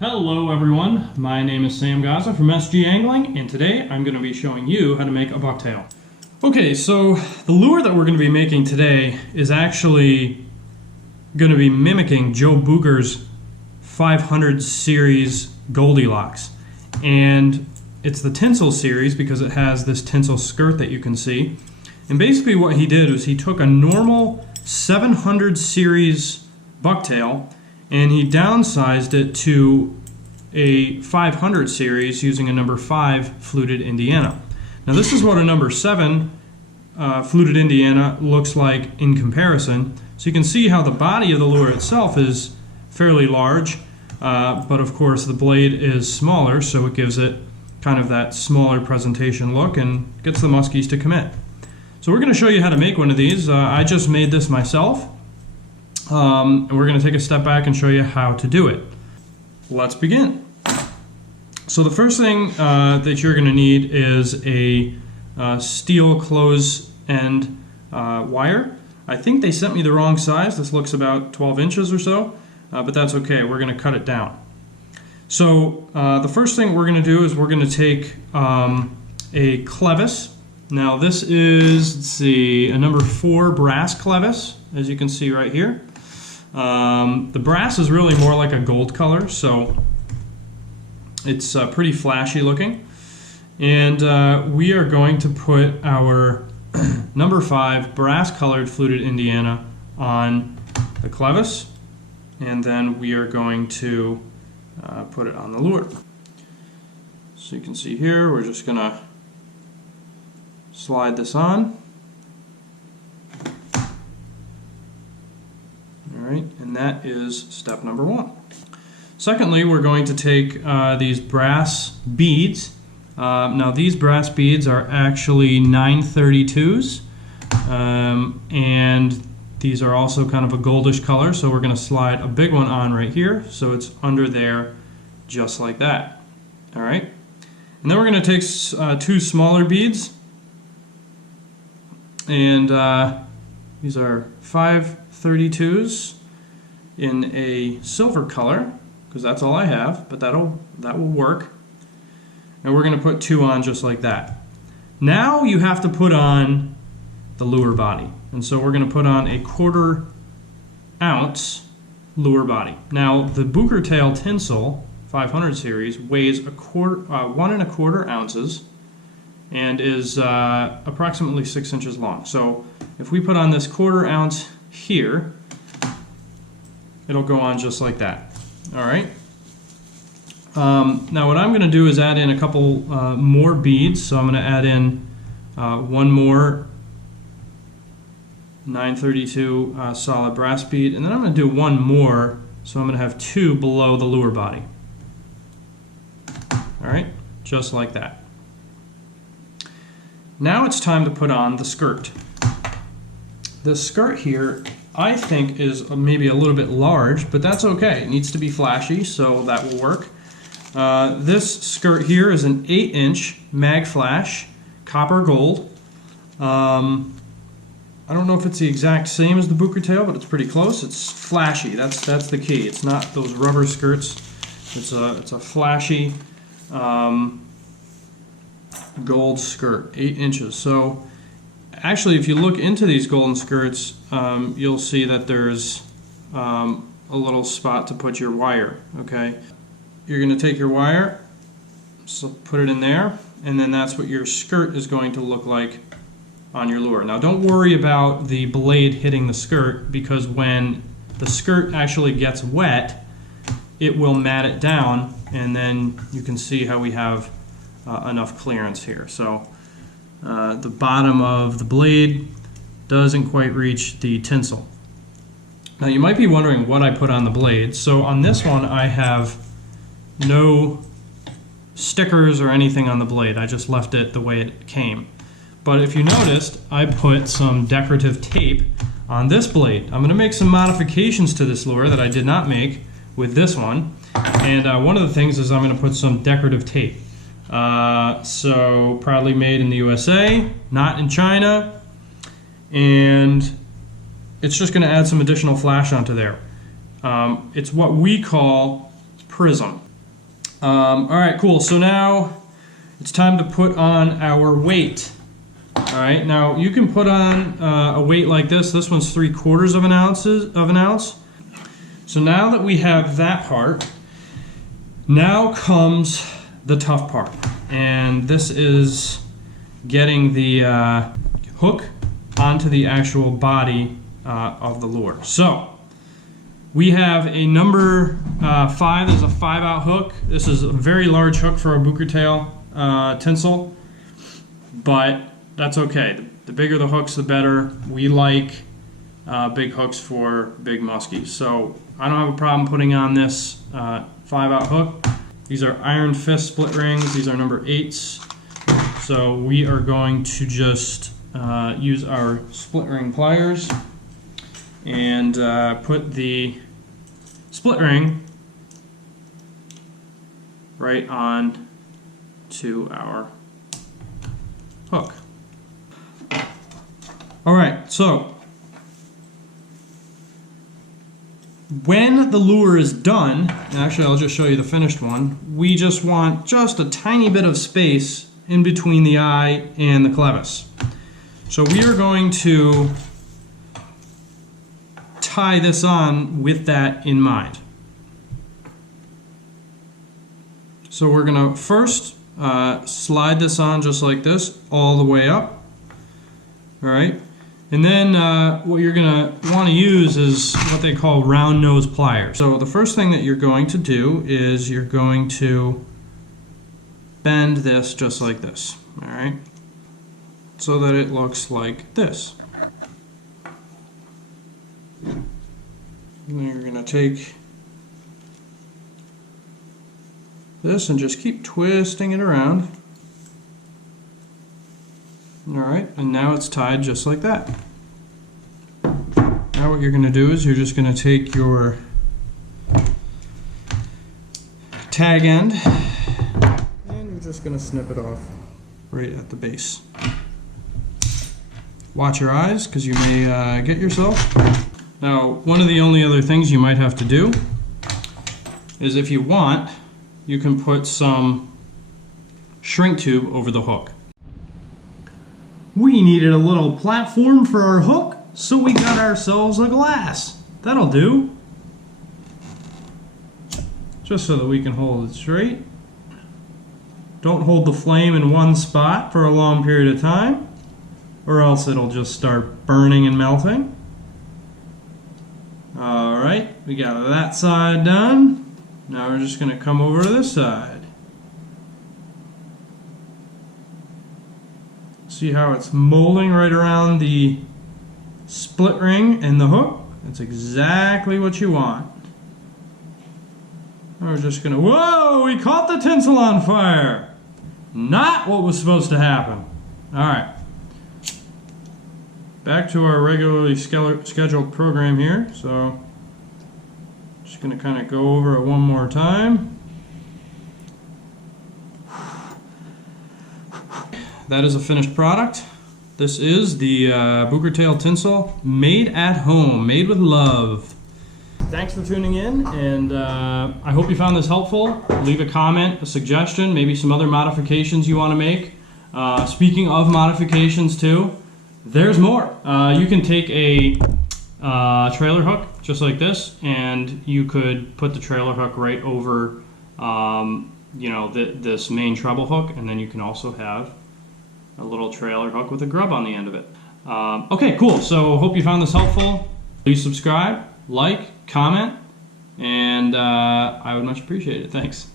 Hello everyone, my name is Sam Gaza from SG Angling, and today I'm going to be showing you how to make a bucktail. Okay, so the lure that we're going to be making today is actually going to be mimicking Joe Booker's 500 series Goldilocks. And it's the tinsel series because it has this tinsel skirt that you can see. And basically what he did was he took a normal 700 series bucktail and he downsized it to a 500 series using a number 5 fluted Indiana. Now this is what a number 7 fluted Indiana looks like in comparison. So you can see how the body of the lure itself is fairly large, but of course the blade is smaller, so it gives it kind of that smaller presentation look and gets the muskies to commit. So we're going to show you how to make one of these. I just made this myself. And we're going to take a step back and show you how to do it. Let's begin. So the first thing that you're going to need is a steel close end wire. I think they sent me the wrong size. This looks about 12 inches or so, but that's okay. We're going to cut it down. So the first thing we're going to do is we're going to take a clevis. Now this is, let's see, a number 4 brass clevis, as you can see right here. The brass is really more like a gold color, so it's pretty flashy looking. And we are going to put our number 5 brass colored fluted Indiana on the clevis, and then we are going to put it on the lure. So you can see here, we're just going to slide this on. Alright, and that is step number 1. Secondly, we're going to take these brass beads. Now these brass beads are actually 932s, and these are also kind of a goldish color, so we're going to slide a big one on right here, so it's under there just like that. Alright, and then we're going to take 2 smaller beads, and these are 532s in a silver color, because that's all I have, but that will work. And we're going to put 2 on just like that. Now you have to put on the lure body, and so we're going to put on a 1/4 ounce lure body. Now the Booker Tail Tinsel 500 series weighs 1 1/4 ounces and is approximately 6 inches long. So if we put on this 1/4 ounce here, it'll go on just like that. Alright. Now what I'm going to do is add in a couple more beads. So I'm going to add in one more 932 solid brass bead, and then I'm going to do one more, so I'm going to have 2 below the lure body. Alright, just like that. Now it's time to put on the skirt. This skirt here I think is maybe a little bit large, but that's okay. It needs to be flashy, so that will work. This skirt here is an 8-inch mag flash copper gold. I don't know if it's the exact same as the Booker Tail, but it's pretty close. It's flashy. That's the key. It's not those rubber skirts. It's a flashy gold skirt, 8 inches. So actually, if you look into these golden skirts, you'll see that there's a little spot to put your wire. Okay, you're going to take your wire, so put it in there, and then that's what your skirt is going to look like on your lure. Now don't worry about the blade hitting the skirt, because when the skirt actually gets wet, it will mat it down, and then you can see how we have enough clearance here. So the bottom of the blade doesn't quite reach the tinsel. Now you might be wondering what I put on the blade. So on this one I have no stickers or anything on the blade. I just left it the way it came. But if you noticed, I put some decorative tape on this blade. I'm going to make some modifications to this lure that I did not make with this one. And one of the things is I'm going to put some decorative tape. So proudly made in the USA, not in China, and it's just going to add some additional flash onto there. It's what we call prism. All right, cool. So now it's time to put on our weight. All right, now you can put on a weight like this. This one's 3/4 of an ounce. So now that we have that part, now comes the tough part. And this is getting the hook onto the actual body of the lure. So we have a number 5. This is a 5-aught hook. This is a very large hook for a Bucktail tinsel, but that's okay. The bigger the hooks, the better. We like big hooks for big muskies. So I don't have a problem putting on this 5-aught hook. These are iron fist split rings. These are number 8s. So we are going to just use our split ring pliers and put the split ring right on to our hook. All right, so when the lure is done, actually I'll just show you the finished one, we just want just a tiny bit of space in between the eye and the clevis. So we are going to tie this on with that in mind. So we're going to first slide this on just like this all the way up. All right. And then what you're going to want to use is what they call round nose pliers. So the first thing that you're going to do is you're going to bend this just like this, all right? So that it looks like this. And then you're going to take this and just keep twisting it around. Alright, and now it's tied just like that. Now what you're going to do is you're just going to take your tag end and you're just going to snip it off right at the base. Watch your eyes because you may get yourself. Now, one of the only other things you might have to do is if you want, you can put some shrink tube over the hook. We needed a little platform for our hook, so we got ourselves a glass. That'll do. Just so that we can hold it straight. Don't hold the flame in one spot for a long period of time, or else it'll just start burning and melting. Alright, we got that side done. Now we're just going to come over to this side. See how it's molding right around the split ring and the hook? That's exactly what you want. We're just gonna, whoa, we caught the tinsel on fire. Not what was supposed to happen. All right. Back to our regularly scheduled program here. So just gonna kind of go over it one more time. That is a finished product. This is the Bucktail tinsel made at home, made with love. Thanks for tuning in, and I hope you found this helpful. Leave a comment, a suggestion, maybe some other modifications you want to make. Speaking of modifications too, there's more. You can take a trailer hook just like this, and you could put the trailer hook right over you know, this main treble hook, and then you can also have a little trailer hook with a grub on the end of it. Okay, cool. So hope you found this helpful. Please subscribe, like, comment, and I would much appreciate it. Thanks.